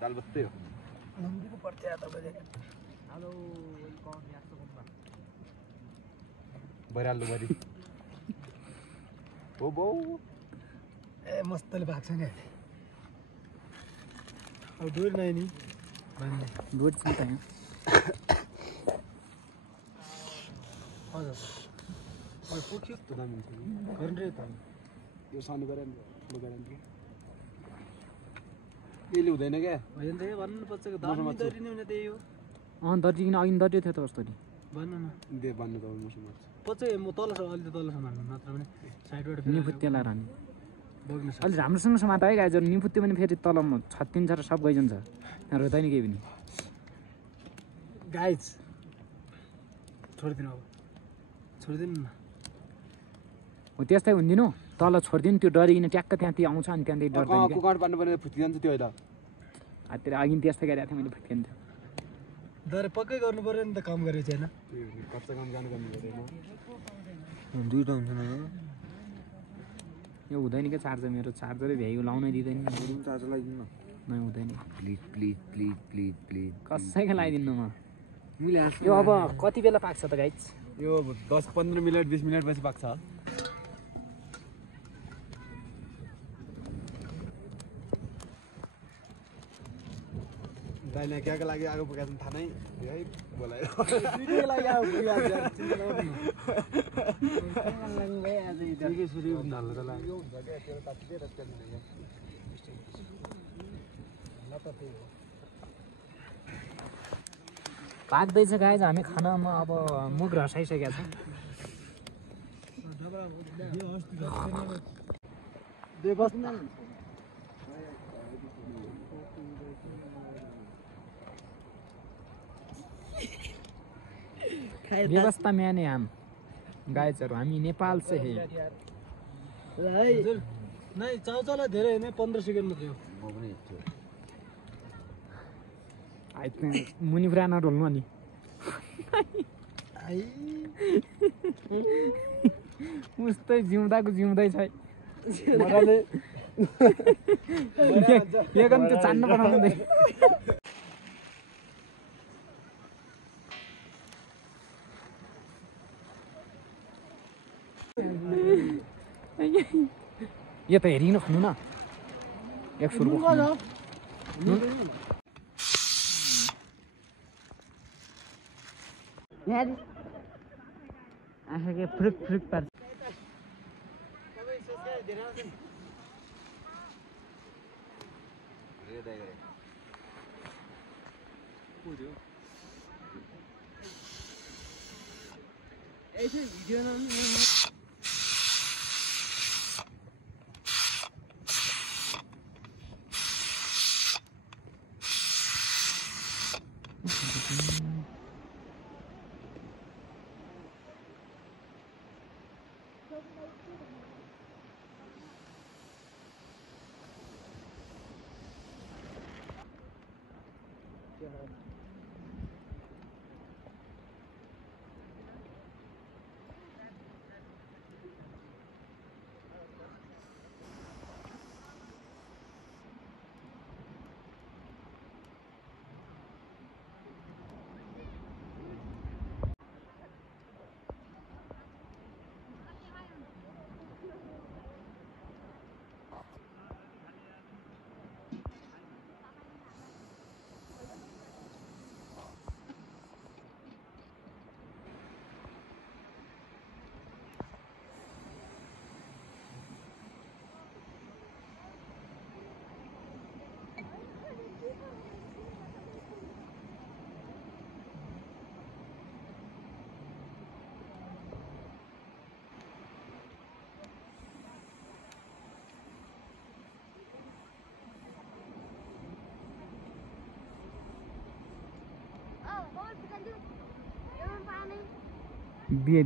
दाल बत्तै हो लम्बीको पर्छ या तपाईले हेलो वेलकम यास्तो गुम्बा बराल्नु बरी हो बौ ए मस्तले भाग्छ नि अब डोरी नै नि भन्ने डोरी छ त यहाँ हजुर अब पुग्यो त दामी छ गर्ने त यो सानो गरेन ठुलो गरेन यसले हुँदैन क्या होइन त भन्नुपर्छ कि दामी डोरी नै हुने त्यही हो दर्जी किन अघि दर्जी थियो त कस्तरी भन्नु न दे भन्नु त मसँग पछि म तलसम्म अलि त तलसम्म भन्नु नत्र भने साइडबाट निफुत्ते लाएर हान्ने बग्न सक्छ अलि राम्रोसँग समात है गाइजहरू निफुत्ते पनि फेरि तल छत्तिन्छ र सब गइजान्छ यहाँ रोँदैन केही पनि गाइज छोडिदिनु अब छोडिदिनु न हो त्यस्तै हुन्दिनु तल छोडिदिनु त्यो डरिकन ट्याक्क त्यहाँ त्यो आउँछ अनि त्यहाँदेखि डर्दैन कुकाट पार्नु पर्ने फुत्किजान्छ त्यो होइन त्यो अघि त्यस्तै गरिरहेको थिएँ मैले फुत्किन्थ्यो दर पक्कै गर्नु पर्यो नि त काम गरेको छैन कच्चा काम जानु गर्नु पर्दैन दुईटा हुन्छ न यो हुँदैन क्या चार्जर मेरो चार्जरै भ्याइयो लाउनै दिँदैन चार्जर लगाइदिनु नै हुँदैन please please please please please कसैको लगाइदिनु म मैले यो अब कति बेला पाक्छ त गाइज यो 10-15 मिनट 20 मिनट पछि पाक्छ दाइले क्याको लागि आगो पुगाएको थाहा नै है बोलायो भिडियो लागि आउ पुग्यो आज चिन्ता नगर्नु ठिकै सुरु नल्लो त लाग्यो हुन्छ क्या त्यो तात्तिदै रेस्टुरेन्ट नै पाक्दैछ गाइज हामी खानामा अब मुख रसाइसकेका छौँ व्यवस्था म्याने हम गाइजहरू हामी नेपाल से हे हजुर नै चाउचाउलाई धेरै होइन 15 सेकेन्ड मात्रै हो म पनि हेर्छु मुनि पुरा नढोल्नु अनि आई उस्तै जिउँदाको जिउँदै छ मजाले यो पनि त्यो चान्न बनाउँदै यो त हेरिकन खानु न एक सुरु आँखा के फ्रुक फ्रुक पार्छ भिडियो न बिहे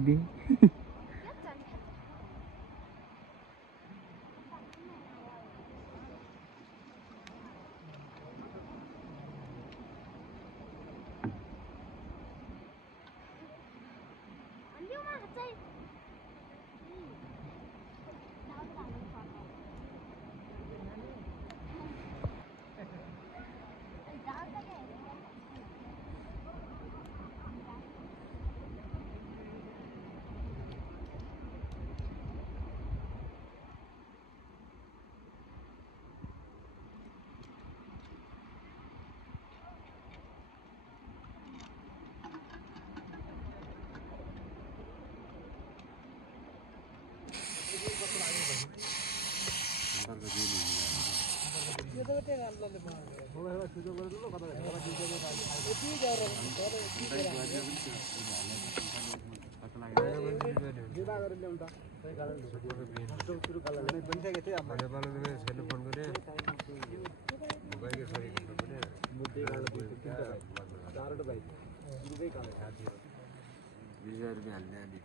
रुपियाँ हाल्ने